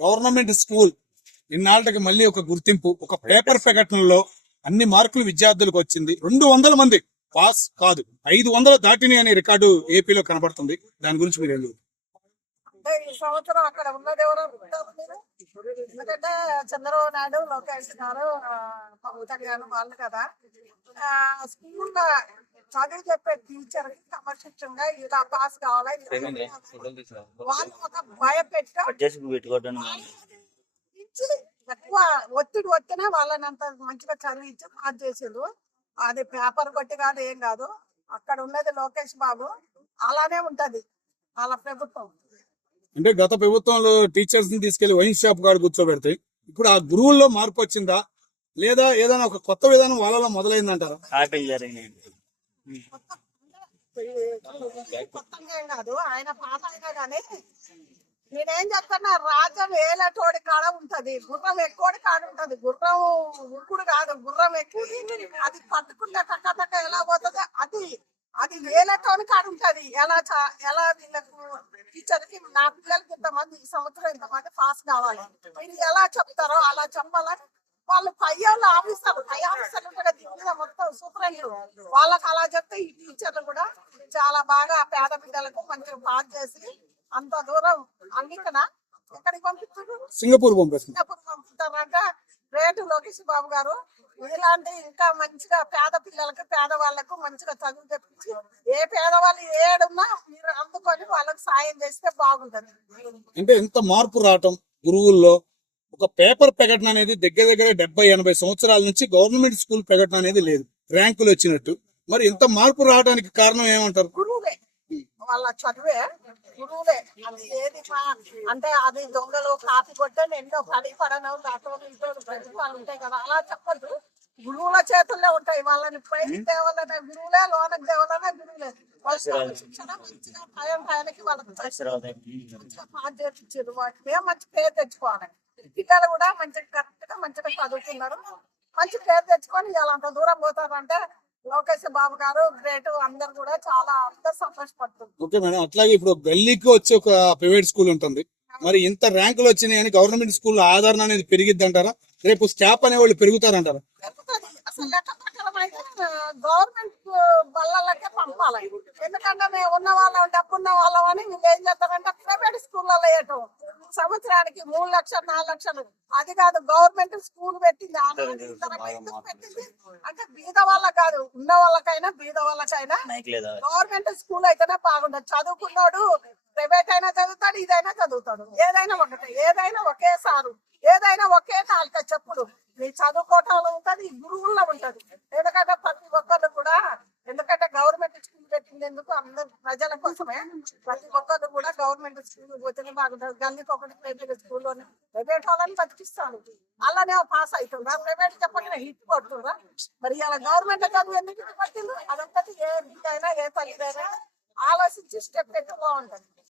Government school ఇన్నాళ్ళకి మళ్ళీ ఒక గుర్తింపు, ఒక పేపర్ ప్రకటనలో అన్ని మార్కులు విద్యార్థులకు వచ్చింది. 200 మంది పాస్ కాదు, 500 దాటిని అనే రికార్డు ఏపీలో కనబడుతుంది. దాని గురించి మీరు ఏం అంటే ఈ సంవత్సరం అక్కడ ఉన్నది ఎవరో గుర్తారు మీరు? ఎందుకంటే చంద్రబాబు నాయుడు, లోకేష్ గారు, పవన్ కళ్యాణ్ వాళ్ళు కదా. స్కూల్ చదువు చెప్పే టీచర్ కి క్రమశిక్షంగా ఇలా పాస్ కావాలి వాళ్ళు ఒక భయపెట్టి ఎక్కువ ఒత్తిడి వస్తేనే వాళ్ళని అంత మంచిగా చదివించి పాస్ చేసేది. అది పేపర్ కొట్టి కాదు, ఏం కాదు. అక్కడ ఉన్నది లోకేష్ బాబు, అలానే ఉంటది వాళ్ళ ప్రభుత్వం. అంటే గత ప్రభుత్వంలో టీచర్స్ ని తీసుకెళ్లి వైన్ షాప్ కాడ కూర్చోబెడితే ఇప్పుడు ఆ గురువుల్లో మార్పు వచ్చిందా, లేదా ఏదైనా ఒక కొత్త విధానం వాళ్ళలో మొదలైందంటారా? కొత్తగా ఏం కాదు, ఆయన పాత అయినా కానీ నేనేం చెప్తున్నా, రాజ్యం ఏలటోడి కాడ ఉంటది, గుర్రం ఎక్కువడి కాడ ఉంటది. గుర్రం ఉక్కుడు కాదు, గుర్రం ఎక్కువ. అది పట్టుకుంటే టక్క ఎలా పోతుంది, అది అది ఏలటోని కాడ ఉంటది. ఎలా వీళ్ళకు టీచర్ కి నా పిల్లలకి ఇంతమంది ఈ సంవత్సరం ఇంతమంది పాస్ కావాలి, మీరు ఎలా చెప్తారో అలా చెప్పాలని వాళ్ళు పై ఆఫీసర్లు ఉంటారు, దీని మీద మొత్తం సూపర్వైజర్ వాళ్ళకి అలా చెప్తే ఈ టీచర్లు కూడా చాలా బాగా పేద బిడ్డలకు మంచిగా పాస్ చేసి అంత దూరం అంగికనా ఎక్కడికి పంపిస్తారు? సింగపూర్ పంపిస్తారంటే రేటు లోకేష్ బాబు గారు ఇలాంటి ఇంకా మంచిగా పేద పిల్లలకి, పేదవాళ్లకు మంచిగా చదువు తెప్పించి ఏ పేదవాళ్ళు ఏడున్నా మీరు అందుకొని వాళ్ళకి సాయం చేస్తే బాగుంటది. అంటే ఎంత మార్పు రావటం గురువుల్లో, ఒక పేపర్ ప్రకటన అనేది దగ్గర 70-80 సంవత్సరాల నుంచి గవర్నమెంట్ స్కూల్ ప్రకటన అనేది లేదు, ర్యాంకులు వచ్చినట్టు. మరి ఇంత మార్పు రావడానికి కారణం ఏమంటారు? గురువులే, వాళ్ళ చదువే, గురువులే. అది ఏది అంటే అది దొంగలు కాపీ కొట్టే ఎన్నో పడను వాళ్ళు ఉంటాయి కదా, అలా చెప్పద్దు. గురువుల చేతుల్లో ఉంటాయి. వాళ్ళని పైకి తేవాలనే గురువులే, లోనకి తేవాలనే గురువులే. శిక్షణ మంచిగా టయానికి వాళ్ళకి మంచిగా పాస్ చేయించారు. వాటిని మంచి పేరు తెచ్చుకోవాలి. పిల్లలు కూడా మంచిగా కరెక్ట్ గా మంచిగా చదువుతున్నారు, మంచి పేరు తెచ్చుకొని ఇలా అంత దూరం పోతారంటే లోకేష్ బాబు గారు గ్రేట్. అందరు కూడా చాలా అందరు సంతోషపడుతుంది. ఓకే మేడం, అట్లాగే ఇప్పుడు గల్లీకి వచ్చి ఒక ప్రైవేట్ స్కూల్ ఉంటుంది, మరి ఇంత ర్యాంకులు వచ్చినాయి అని గవర్నమెంట్ స్కూల్ ఆదరణ అనేది పెరిగిద్ది అంటారా? రేపు స్టాఫ్ అనే వాళ్ళు పెరుగుతారంటారా? అసలు లెక్క ప్రకారం అయితే గవర్నమెంట్ బళ్ళకే పంపాలి. ఎందుకంటే మేము ఉన్న వాళ్ళం, డబ్బు ఉన్న వాళ్ళం అని వీళ్ళు ఏం చేస్తారంటే ప్రైవేట్ స్కూల్లో వేయటం. సంవత్సరానికి 3 లక్షలు 4 లక్షలు, అది కాదు గవర్నమెంట్ స్కూల్ పెట్టింది. ఎందుకు పెట్టింది అంటే బీద వాళ్ళ కాదు, ఉన్న వాళ్ళకైనా బీద వాళ్ళకైనా గవర్నమెంట్ స్కూల్ అయితేనే బాగుండదు. చదువుకున్నాడు ప్రైవేట్ అయినా చదువుతాడు, ఇదైనా చదువుతాడు, ఏదైనా ఒకటే, ఏదైనా ఒకే సారు, ఏదైనా ఒకే నాలుక చెప్పుడు. మీ చదువుకోవటంలో ఉంటది, గురువుల్లో ఉంటది. ఎందుకంటే ప్రతి ఒక్కరు కూడా, ఎందుకంటే గవర్నమెంట్ స్కూల్ పెట్టింది ఎందుకు, అందరు ప్రజల కోసమే. ప్రతి ఒక్కరు కూడా గవర్నమెంట్ స్కూల్ పోతేనే బాగుంటుంది. గల్లీకి ఒకటి ప్రైవేట్ స్కూల్లోనే ప్రైవేట్ వాళ్ళని బతికిస్తాను, అలానే పాస్ అవుతుందా? ప్రైవేట్ చెప్పకుండా హిట్ కొడుతుందా? మరి ఇలా గవర్నమెంట్ చదువు ఎందుకు హిట్ పట్టింది? అదొకటి ఏ బిడ్డ అయినా ఏ తల్లిదైనా ఆలోచించి స్టెప్ ఎట్లా బాగుంటది.